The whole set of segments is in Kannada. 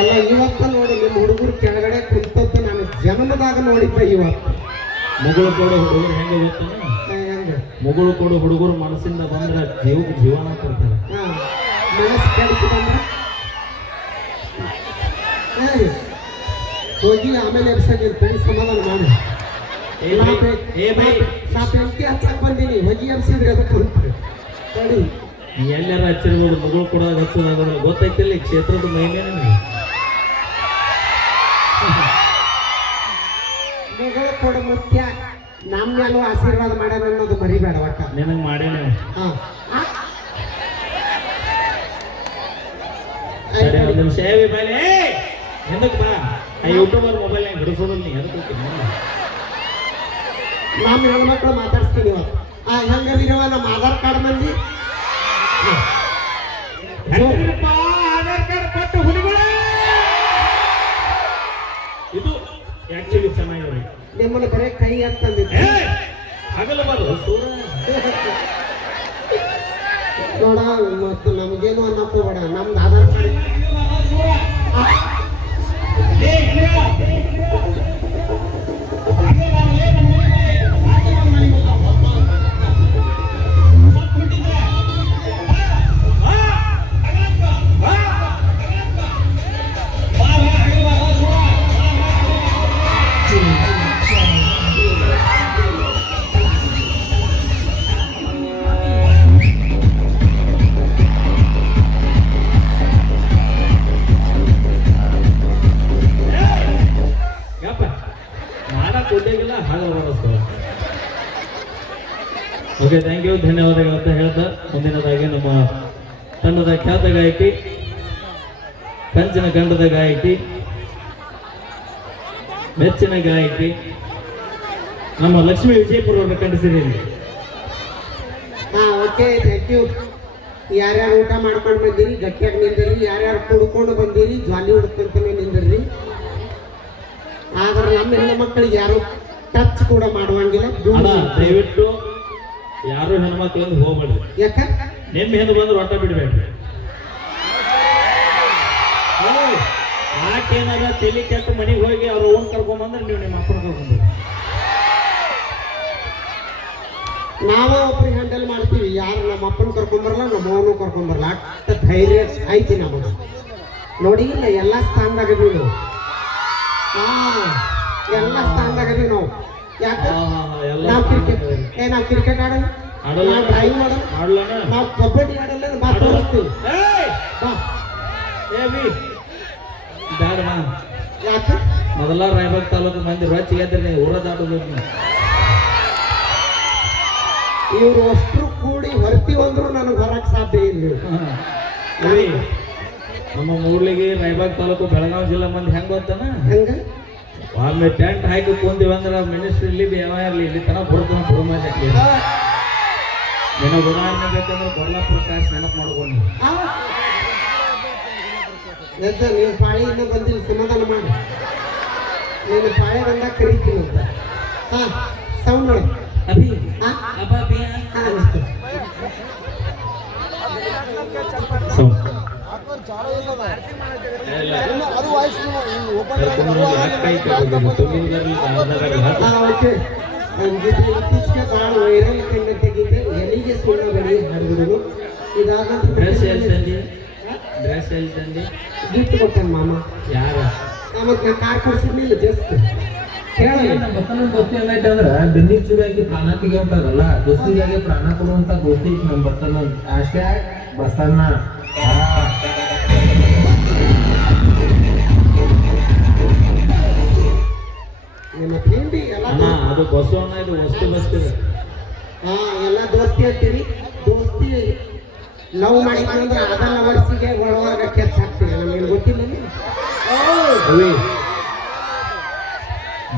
ಅಲ್ಲ ಇವತ್ತ ನೋಡಿ ನಿಮ್ಮ ಹುಡುಗರು ಕೆಳಗಡೆ ಕುಂತದ್ದು ನಾನು ಜನ್ಮದಾಗ ನೋಡಿದ್ದೆ ಇವತ್ತು. ಮುಗುಳು ಕೊಡೋ ಹುಡುಗರು ಹೆಂಗೆ ಗೊತ್ತಾನ? ಮುಗುಳು ಕೊಡೋ ಹುಡುಗರು ಮನಸ್ಸಿಂದ ಬಂದ್ರೆ ಜೀವಕ್ಕೆ ಜೀವನ ಕೊಡ್ತಾರೆ. ಮನಸ್ಸು ಕೆಡಿಸಿ ಬಂದ್ರೆ ಹೋಗಿ ಆಮೇಲೆ ಎಬ್ಸಾಗಿರ್ತೀನಿ, ಸಮಾಧಾನ ಮಾಡಿ. ನಾ ಬೆಂಕಿ ಹಚ್ಚಕ್ ಬಂದೀನಿ, ಹೊಗಿ ಎಬ್ಸಿದ್ರೆ ಅದಕ್ಕೆ ನೋಡಿ. ಎಲ್ಲಾರ ಹಚ್ಚಿರ್ಬೋದು, ಮುಗುಳು ಕೊಡೋದಾಗ ಹಚ್ಚೋದಾದ್ರೆ ಗೊತ್ತೈತಿಲ್ಲ ಈ ಕ್ಷೇತ್ರದ ಮಹಿಮೆ ನನಗೆ. ಮುಗುಳು ಕೊಡ ಮುಖ್ಯ, ನಮ್ಮೆಲ್ಲೂ ಆಶೀರ್ವಾದ ಮಾಡ್ಯಾನ ಅನ್ನೋದು ಮರಿಬೇಡ ಒಟ್ಟ. ನಿನಗೆ ಮಾಡೇನೆ. ಸರಿ, ಒಂದು ನಿಮಿಷ ಮೇಲೆ ಎಂದಕ್ಕೆ ಬಾ, ಆ ಯೂಟ್ಯೂಬರ್ ಮೊಬೈಲ್ ಹಿಡಿಸೋದಿಲ್ಲ ನೀ ಅದಕ್ಕೆ. ನಮ್ಮ ಹೆಣ್ಮಕ್ಳು ಮಾತಾಡ್ಸ್ತೀನಿ ಇವತ್ತು. ಹೆಂಗದಿರವ ನಮ್ಮ ಆಧಾರ್ ಕಾರ್ಡ್ ಮಂದಿ ಆಧಾರ್ ಕಾರ್ಡ್ ಕೊಟ್ಟು ಹುಲಿಗಳ ಇದು ಆಕ್ಚುಲಿ ಚೆನ್ನಾಗಿರೋ ನಿಮ್ಮನ್ನು ಬರೀ ಕೈ ಅಂತಂದಿದ್ದೆ ಆಗಲಬಾರದು ಸೂರ ನೋಡ. ಮತ್ತು ನಮಗೇನು ಅನ್ನಕ್ಕೆ ಹೋಗ್ಬೇಡ, ನಮ್ದು Aadhaar card okay, thank you, ಧನ್ಯವಾದಗಳು ಅಂತ ಹೇಳ್ತಾ ಮುಂದಿನದಾಗಿ ನಮ್ಮ ತಂಡದ ಖ್ಯಾತ ಗಾಯಕಿ, ಕಂಚಿನ ಕಂಡದ ಗಾಯಕಿ, ಮೆಚ್ಚಿನ ಗಾಯಕಿ ನಮ್ಮ ಲಕ್ಷ್ಮೀ ವಿಜಯಪುರ ಅವ್ರನ್ನ ಕಂಡಿಸಿರಿ. Okay, thank you. ಯಾರ್ಯಾರು ಊಟ ಮಾಡ್ಕೊಂಡು ಬಂದಿರಿ ಗಟ್ಟಿಯಾಗಿ ನಿಂದಿರಿ, ಯಾರ್ಯಾರು ಕುಡ್ಕೊಂಡು ಬಂದಿರಿ ಜ್ವಾಲಿ ಹುಡ್ಕೊಂತಾನೆ ನಿಂದಿರ್ರಿ. ಆದ್ರೆ ನಮ್ಮ ಹೆಣ್ಣು ಮಕ್ಕಳಿಗೆ ಯಾರು ಟಚ್ ಕೂಡ ಮಾಡುವಂಗಿಲ್ಲ. ದಯವಿಟ್ಟು ಯಾರು ಹೆಣ್ಮಕ್ಳಿಂದ ಹೋಗ್ಬೇಡ್ರಿ. ಯಾಕ ನಿಮ್ ಹೆಣ್ಣು ಬಂದ್ರೆ ಒಟ್ಟ ಬಿಡ್ಬೇಡ್ರಿ. ಆಕೇನಾರ ತಲೆ ಕೆಟ್ಟು ಮನೆಗೆ ಹೋಗಿ ಅವ್ರ ಓನ್ ಕರ್ಕೊಂಬಂದ್ರೆ ನೀವು ನಿಮ್ಮ ಮಕ್ಕಳು ಕರ್ಕೊಂಡ್ರಿ. ನಾವೇ ಒಬ್ರು ಹ್ಯಾಂಡಲ್ ಮಾಡ್ತೀವಿ, ಯಾರು ನಮ್ಮ ಅಪ್ಪನ ಕರ್ಕೊಂಬರಲ್ಲ, ನಮ್ಮ ಅವನು ಕರ್ಕೊಂಬರಲ್ಲ. ಅಷ್ಟ ಧೈರ್ಯ ಐತಿ ನಮಗೆ. ನೋಡಿ ಇಲ್ಲ ಎಲ್ಲ ಸ್ಥಾನದಾಗದೀವಿ ನಾವು. ಎಲ್ಲ ಸ್ಥಾನದಾಗದೀವಿ ನಾವು. ಯಾಕೆ ನಾವು ಕ್ರಿಕೆಟ್ ಆಡಲ್ಲ, ನಾವು ಡ್ರೈವಿಂಗ್ ಮಾಡಲ್ಲ, ನಾವು ಕಬಡ್ಡಿ ಆಡಲ್ಲ, ಮಾತು ತೋರಿಸ್ತೀವಿ. ಯಾಕೆ ಮೊದಲ ರಾಯಬಾಗ್ ತಾಲೂಕು ಮಂದಿ ರೊಚ್ಚಿಗೆ ಊರ ದಾಟೋದು. ಇವ್ರು ಅಷ್ಟರು ಕೂಡಿ ಹೊರ್ತೀವಂದ್ರು ನನಗೆ ಹೊರಕ್ಕೆ ಸಾಧ್ಯ ಇಲ್ಲ. ನಮ್ಮ ಮೂರ್ಲಿಗೆ ರಾಯಬಾಗ್ ತಾಲೂಕು ಬೆಳಗಾವಿ ಜಿಲ್ಲಾ ಮಂದಿ ಹೆಂಗ್ ಗೊತ್ತಾನ? ಹೆಂಗ ಒಮ್ಮೆ ಟೆಂಟ್ ಹಾಕಿ ಕುಂತೀವಂದ್ರೆ ಮಿನಿಸ್ಟ್ರಿ ಇಲ್ಲಿ ಇರಲಿ ಇಲ್ಲಿ ತನ ಬರುತ್ತಾನ ಬುಡಮಾಜಕ್ಕೆ. ನಿನಗೆ ಉದಾಹರಣೆ ಬೇಕಂದ್ರೆ ಕೊಲ್ಲಾಪುರ ಕ್ಲಾಸ್ ನೆನಪು ಮಾಡ್ಕೊಂಡು ನಿನ್ನ ಪಾಳಿ ಇನ್ನೂ ಬಂದಿಲ್ಲ, ಸಮಾಧಾನ ಮಾಡಿ. ನಿನ್ನ ಪಾಳೆ ಬಂದಾಗ ಕರಿತೀನಿ ಅಂತ. ಸೌಂಡ್ ನೋಡಿ ಅಭಿ ಇತ್ತೀಚೆಗೆ ಭಾಳ ವೈರಲ್ ಕಂಡ ತೆಗಿದ್ದೆ ಎಲ್ಲಿಗೆ ಸುಣ್ಣ ಬಡಿ ಹರಿದ್ರು. ಇದಾಗ ಗಿಫ್ಟ್ ಕೊಟ್ಟನ್ ಮಾಮ. ಯಾರ ನಮಗೆ ಕಾರ್ ಕೊಡ್ಸಿದ್ನಿಲ್ಲ ಜಸ್ಟ್ ಹೇಳ. ದೋಸ್ತಿ ಏನೈತೆ ಅಂದ್ರೆ ಬೆನ್ನಿಗೆ ಚೂರಿಯಾಗಿ ಪ್ರಾಣ ತೆಗಿಯುವಂತಾರಲ್ಲ, ದೋಸ್ತಿಗಾಗಿ ಪ್ರಾಣ ಕೊಡುವಂತ ದೋಸ್ತಿ ನಮ್ಮ ಬಸ್ತನ್ನ. ಹ್ಯಾಶ್ಟ್ಯಾಗ್ ಬಸ್ತನ್ನ. ನಿಮ್ಮ ತಿಂಡಿ ಎಲ್ಲ ಅದು ಬಸವಣ್ಣ, ಇದು ವಸ್ತು ಬಸ್ತಿದೆ. ಎಲ್ಲ ದೋಸ್ತಿ ಅಂತೀರಿ. ದೋಸ್ತಿ ಲವ್ ಮಾಡಿದ್ವಿ ಅಂದ್ರೆ ಅದನ್ನ ವರ್ಷಿಗೆ ಒಳಗ ಕೆಚ್ಚ ಹಾಕ್ತೀವಿ. ನಮ್ಗೆ ಗೊತ್ತಿಲ್ಲ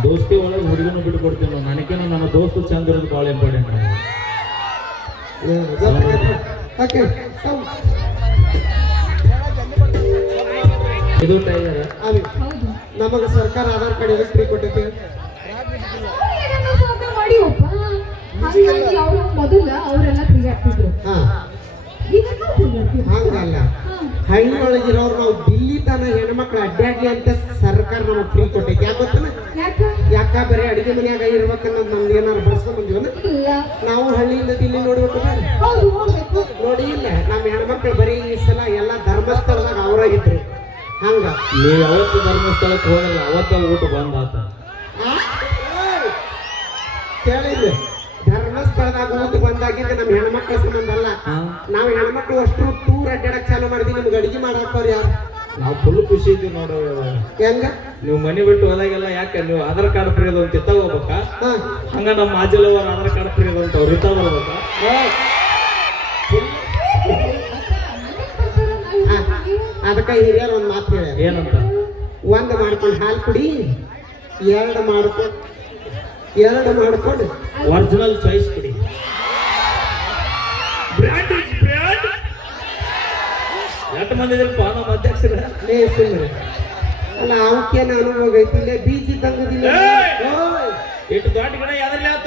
ದೋಸ್ತಿ ಒಳಗೆ ಹುಡುಗನು ಬಿಟ್ಟು ಕೊಡ್ತೀವಿ ನಾವು. ನನಗೇನು ನನ್ನ ದೋಸ್ತು ಚಂದ ಇರೋದು ಭಾಳ ಇಂಪಾರ್ಟೆಂಟ್. ಇದು ಟೈಗರ್ ನಮಗೆ ಸರ್ಕಾರ ಆಧಾರ್ ಕಾರ್ಡ್ ಎಲ್ಲಿ ಫ್ರೀ ಕೊಟ್ಟೈತೆ? ಮೊದಲ ಅವರೆಲ್ಲ ತಿರುಗಾಡ್ತಿದ್ರು. ಹಂಗಲ್ಲ, ಹಳ್ಳಿ ಒಳಗಿರೋರು ನಾವು ದಿಲ್ಲಿ ತನ ಹೆಣ್ಮಕ್ಳು ಅಡ್ಡಾಡ್ಲಿ ಅಂತ ಸರ್ಕಾರ ನಮಗೆ ಫ್ರೀ ಕೊಟ್ಟೈತಿ ಯಾಕೆ ಗೊತ್ತನ ಯಾಕ ಯಾಕ ಬರೀ ಅಡಿಗೆ ಮನ್ಯಾಗ ಇರ್ಬೇಕನ್ನೋದು ನಮ್ದು ಏನಾರು ಬರ್ಸ್ಕೊಂಡ್ ಬಂದಿವನ ಇಲ್ಲ ನಾವು ಹಳ್ಳಿಯಿಂದ ದಿಲ್ಲಿ ನೋಡ್ಬೇಕಲ್ಲ ಹೌದು ಹೋಗ್ಬೇಕು ನೋಡಿ ಇಲ್ಲ ನಮ್ಮ ಹೆಣ್ಮಕ್ಳು ಬರೀ ಈ ಸಲ ಎಲ್ಲ ಧರ್ಮಸ್ಥಳದಾಗ ಅವರಾಗಿದ್ರು ಹಂಗ ನೀವು ಯಾವತ್ತು ಧರ್ಮಸ್ಥಳಕ್ಕೆ ಹೋಗಲ್ಲ ಅವತ್ತ ಊಟ ಬಂದ್ ಆತ ಕೇಳಿಲ್ಲ ಧರ್ಮಸ್ಥಳದಾಗ ಊಟ ಬಂದಾಗಿಂದ ನಮ್ಮ ಹೆಣ್ಮಕ್ಳ ಸಂಬಂಧ ಅಲ್ಲ ನಾವು ಹೆಣ್ಮಕ್ಳು ಅಷ್ಟು ಟೂರ್ ಅಡ್ಡಾಡಕ್ ಚಾಲು ಮಾಡಿದ್ವಿ ನಿಮ್ಗೆ ಅಡಿಗೆ ಮಾಡಾಕೋರು ಯಾರು ನಾವು ಫುಲ್ ಖುಷಿ ಇದ್ದೀವಿ ನೋಡೋ ಹೆಂಗ ನೀವು ಮನೆ ಬಿಟ್ಟು ಹೋದಾಗೆಲ್ಲ ಯಾಕೆ ನೀವು ಆಧಾರ್ ಕಾರ್ಡ್ ಫ್ರೀ ಅದು ಅಂತ ಹೋಗ್ಬೇಕಾ ಹಾ ಹಂಗ ನಮ್ಮ ಮಾಜಲವ್ರ ಆಧಾರ್ ಕಾರ್ಡ್ ಫ್ರೀ ಅದು ಅಂತ ಅವ್ರು ಇತ್ತ ಬರ್ಬೇಕಾ ಅದಕ್ಕೆ ಹಿರಿಯರು ಒಂದು ಮಾತು ಹೇಳ್ಯಾರ ಏನಂತ ಒಂದು ಮಾಡ್ಕೊಂಡು ಹಾಲು ಕುಡಿ ಎರಡು ಮಾಡ್ಕೊಂಡು ಒರಿಜಿನಲ್ ಚಾಯ್ಸ್ ಕೊಡಿ ಬ್ರ್ಯಾಂಡ್ ಎಷ್ಟು ಮಂದಿ ಇದ್ರಪ್ಪ ನಮ್ಮ ಅಧ್ಯಕ್ಷರ ಸುಮ್ಮನೆ ಅಲ್ಲ ಅವಕ್ಕೇನು ಅನುಭವ ಐತಿ ಇಲ್ಲೇ ಬೀಜ ಇದ್ದಂಗದಿಲ್ಲ ಎಷ್ಟು ದೊಡ್ಡ ಗಿಡ ಯಾವ್ದ್ರಲ್ಲಿ ಆತ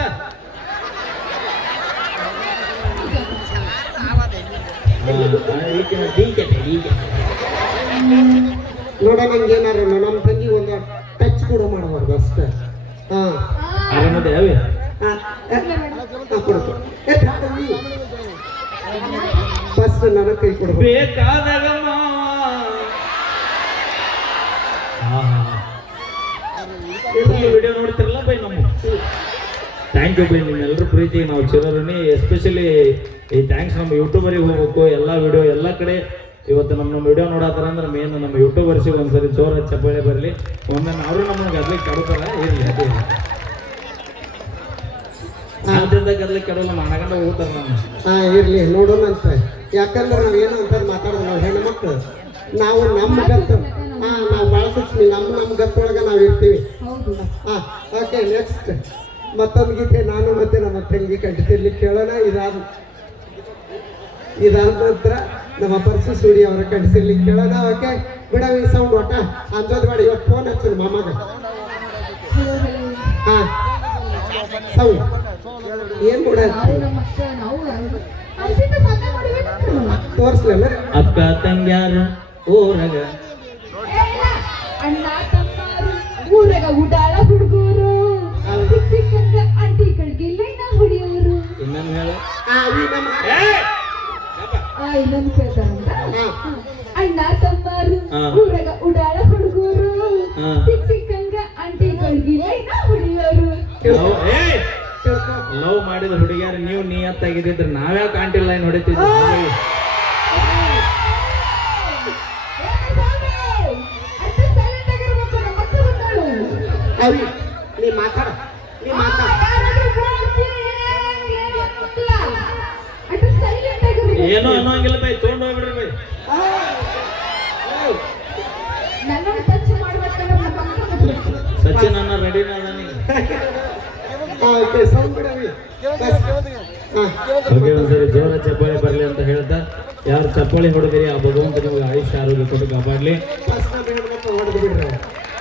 ನೋಡ ನಂಗೆ ಏನಾರು ನಮ್ಮ ತಂಗಿ ಒಂದು ಟಚ್ ಕೂಡ ಮಾಡಬಾರ್ದು ಅಷ್ಟೇ ಹಾ ಆರಾಮದೆ ಯಾವೇ ಫಸ್ಟ್ ನನಗೆ ಕೈ ಕೊಡ್ಬೇಕು ಬೇಕಾದಾಗ ವಿಡಿಯೋ ನೋಡ್ತಿರಲ್ಲ ಬೈ ನಮ್ಮ ಥ್ಯಾಂಕ್ ಯು ಬೈ ನಿಮ್ಮೆಲ್ಲರ ಪ್ರೀತಿಗೆ ನಾವು ಚಿರಋಣಿ ಎಸ್ಪೆಷಲಿ ಈ ಥ್ಯಾಂಕ್ಸ್ ನಮ್ಮ ಯೂಟ್ಯೂಬರಿಗೆ ಹೋಗ್ಬೇಕು ಎಲ್ಲ ವಿಡಿಯೋ ಎಲ್ಲ ಕಡೆ ಇವತ್ತು ನಮ್ಮ ವಿಡಿಯೋ ನೋಡತ್ತಾರ ಅಂದ್ರೆ ಮೇನ್ ನಮ್ಮ ಯೂಟ್ಯೂಬರ್ಸಿಗೆ ಒಂದ್ಸರಿ ಜೋರ ಚಪ್ಪಾಳೆ ಬರಲಿ ಒಮ್ಮೆ ಅವರು ನಮ್ಮನ್ನು ಗದ್ಲಿಕ್ಕೆ ಕಡ್ತಾರ ಇರಲಿ ಅದೇ ಸಾಧ್ಯದಿಂದ ಗದ್ಲಿಕ್ಕೆ ಕಡೋಲ್ಲ ಮಾಡಗಂಡ ಹೋಗ್ತಾರೆ ನಾನು ಹಾ ಇರ್ಲಿ ನೋಡೋಣ ಅಂತ ಯಾಕಂದ್ರೆ ನಾವೇನು ಅಂತ ಮಾತಾಡೋದು ನಾವು ಹೆಣ್ಮಕ್ಳು ನಾವು ನಮ್ಮ ಗತ್ತು ನಾವು ಭಾಳ ಸೂಕ್ಷ್ಮಿ ನಮ್ಮ ಗತ್ತೊಳಗೆ ನಾವು ಇರ್ತೀವಿ ಹಾ ಓಕೆ ನೆಕ್ಸ್ಟ್ ಮತ್ತೊಂದು ಗೀತೆ ನಾನು ಮತ್ತೆ ನಮ್ಮ ತಂಗಿ ಕಂಠಿತಿರ್ಲಿಕ್ಕೆ ಕೇಳೋಣ ಇದಾದ ನಂತರ ನಮ್ಮ ಪರ್ಸು ಸೂಡಿ ಅವರ ಕಂಠಿಸಿರ್ಲಿಕ್ಕೆ ಕೇಳೋಣ ಓಕೆ ಬಿಡವಿ ಸೌಂಡ್ ಒಟ್ಟ ಅಂಜೋದ್ ಮಾಡಿ ಇವತ್ತು ಫೋನ್ ಹಚ್ಚು ಮಾಮಾಗ ಹಾ ಸೌಂಡ್ ಏನ್ ಕೂಡ ತೋರಿಸ್ಲಲ್ಲ ಅಕ್ಕ ತಂಗ್ಯಾರ ಊರಗ ಅಣ್ಣ ತಮ್ಮಾರು ಊರಾಗ ಉಡಾಳ ಹುಡುಗರು ಸಿಕ್ಕಂಗ ಆಂಟಿಗಳಿಗೆ ಲೈನ ಹೊಡಿಯೋರು ಇನ್ನೊಂದು ಹೇಳು ಇನ್ನೊಂದು ಕೇಳ್ತಾರಂತ ಅಣ್ಣ ತಮ್ಮಾರು ಊರಾಗ ಉಡಾಳ ಹುಡುಗರು ಸಿಕ್ಕಂಗ ಆಂಟಿಗಳಿಗೆ ಲೈನ ಹೊಡಿಯೋರು ಲವ್ ಮಾಡಿದ ಹುಡುಗಿಯಾರ ನೀವು ನಿಯತ್ತಾಗಿದ್ದಿದ್ರೆ ನಾವ್ಯಾಕೆ ಆಂಟಿ ಲೈನ್ ಹೊಡಿತಿದ್ವಿ ಅವಿ ನೀ ಮಾತಾಡ ಏನೋ ಅನ್ನೋಂಗಿಲ್ಲ ಬೈ ತೊಗೊಂಡು ಹೋಗ್ಬಿಡ್ರಿ ಬೈ ಸಚಿನ್ ಅನ್ನ ರೆಡಿನ ಸೌಂಡ್ ಬಿಡವಿ ಒಂದ್ಸರಿ ಜೋರ ಚಪ್ಪಾಳಿ ಬರಲಿ ಅಂತ ಹೇಳ್ತಾ ಯಾರು ಚಪ್ಪಾಳಿ ಹೊಡೆದಿರಿ ಆ ಭಗವಂತ ನಿಮಗೆ ಆಯುಷ್ಯ ಆರೋಗ್ಯ ಕೊಟ್ಟು ಕಾಪಾಡಲಿ